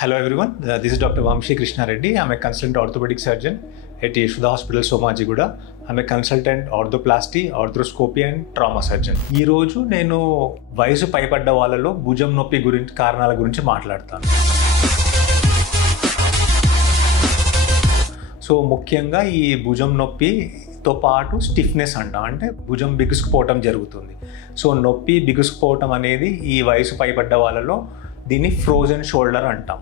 Hello everyone, this is Dr. Vamshi Krishna Reddy. I'm a consultant orthopedic surgeon at Yeshoda Hospital, Somajiguda. I'm a consultant orthoplasty, arthroscopy and trauma surgeon. ఈ రోజు నేను వయసు పైబడ్డ వాళ్ళలో భుజం నొప్పి గురించి కారణాల గురించి మాట్లాడతాను. సో ముఖ్యంగా ఈ భుజం నొప్పితో పాటు స్టిఫ్నెస్ అంటే భుజం బిగుసుకుపోవటం జరుగుతుంది. సో నొప్పి బిగుసుకుపోవటం అనేది ఈ వయసు పైబడ్డ వాళ్ళలో దీన్ని ఫ్రోజన్ షోల్డర్ అంటాం.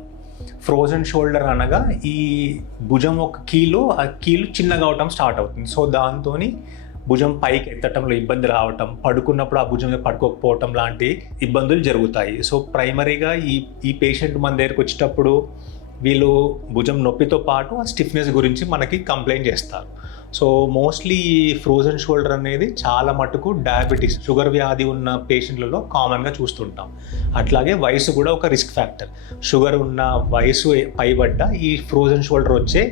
ఫ్రోజన్ షోల్డర్ అనగా ఈ భుజం ఒక కీలు చిన్నగా అవటం స్టార్ట్ అవుతుంది. సో దాంతో భుజం పైకి ఎత్తటంలో ఇబ్బంది రావటం, పడుకున్నప్పుడు ఆ భుజం పడుకోకపోవటం లాంటి ఇబ్బందులు జరుగుతాయి. సో ప్రైమరీగా ఈ పేషెంట్ మన దగ్గరికి వచ్చేటప్పుడు వీళ్ళు భుజం నొప్పితో పాటు ఆ స్టిఫ్నెస్ గురించి మనకి కంప్లైంట్ చేస్తారు. సో మోస్ట్లీ ఈ ఫ్రోజన్ షోల్డర్ అనేది చాలా మటుకు డయాబెటీస్, షుగర్ వ్యాధి ఉన్న పేషెంట్లలో కామన్గా చూస్తుంటాం. అట్లాగే వయసు కూడా ఒక రిస్క్ ఫ్యాక్టర్. షుగర్ ఉన్న వయసు పైబడ్డ ఈ ఫ్రోజన్ షోల్డర్ వచ్చే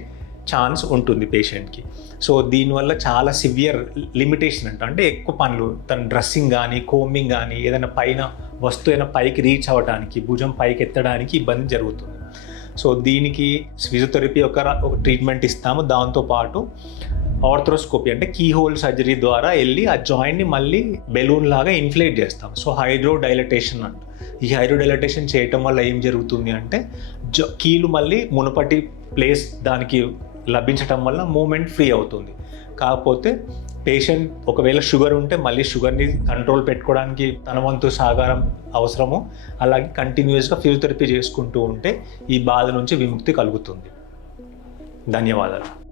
ఛాన్స్ ఉంటుంది పేషెంట్కి. సో దీనివల్ల చాలా సివియర్ లిమిటేషన్ అంటే ఎక్కువ పనులు, తన డ్రెస్సింగ్ కానీ, కోమింగ్ కానీ, ఏదైనా పైన వస్తువు ఏదైనా పైకి రీచ్ అవ్వడానికి, భుజం పైకి ఎత్తడానికి ఇబ్బంది జరుగుతుంది. సో దీనికి ఫిజియోథెరపీ ఒక ట్రీట్మెంట్ ఇస్తాము. దాంతోపాటు ఆర్థ్రోస్కోపీ అంటే కీ హోల్ సర్జరీ ద్వారా వెళ్ళి ఆ జాయింట్ని మళ్ళీ బెలూన్ లాగా ఇన్ఫ్లేట్ చేస్తాం. సో హైడ్రోడైలటేషన్ ఈ హైడ్రోడైలటేషన్ చేయటం వల్ల ఏం జరుగుతుంది అంటే కీలు మళ్ళీ మునుపటి ప్లేస్ దానికి లభించటం వల్ల మూమెంట్ ఫ్రీ అవుతుంది. కాకపోతే పేషెంట్ ఒకవేళ షుగర్ ఉంటే మళ్ళీ షుగర్ని కంట్రోల్ పెట్టుకోవడానికి తన వంతు సహకారం అవసరము. అలాగే కంటిన్యూస్గా ఫిజియోథెరపీ చేసుకుంటూ ఉంటే ఈ బాధ నుంచి విముక్తి కలుగుతుంది. ధన్యవాదాలు.